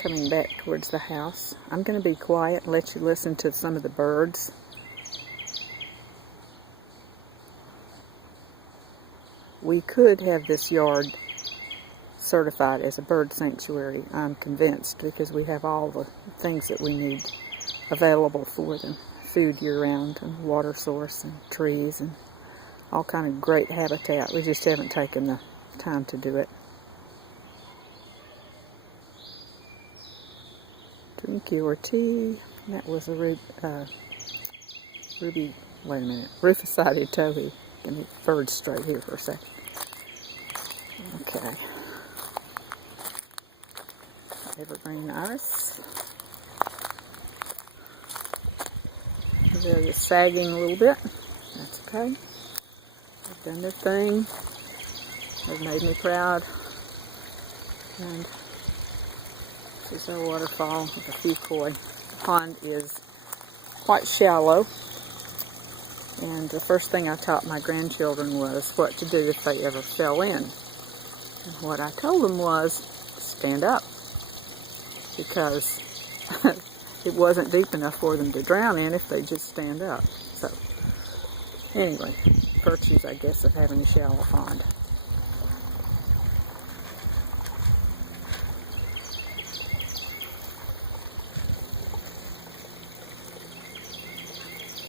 coming back towards the house. I'm going to be quiet and let you listen to some of the birds. We could have this yard certified as a bird sanctuary, I'm convinced, because we have all the things that we need available for them. Food year-round, and water source, and trees, and all kind of great habitat. We just haven't taken the time to do it. Drink your tea. That was a Rufus towhee. Give me birds straight here for a second. Okay. Evergreen iris. They're just sagging a little bit. That's okay. They've done their thing. They've made me proud. And this is our waterfall with a few koi. The pond is quite shallow. And the first thing I taught my grandchildren was what to do if they ever fell in. And what I told them was stand up, because it wasn't deep enough for them to drown in if they just stand up. So, anyway, virtues, I guess, of having a shallow pond.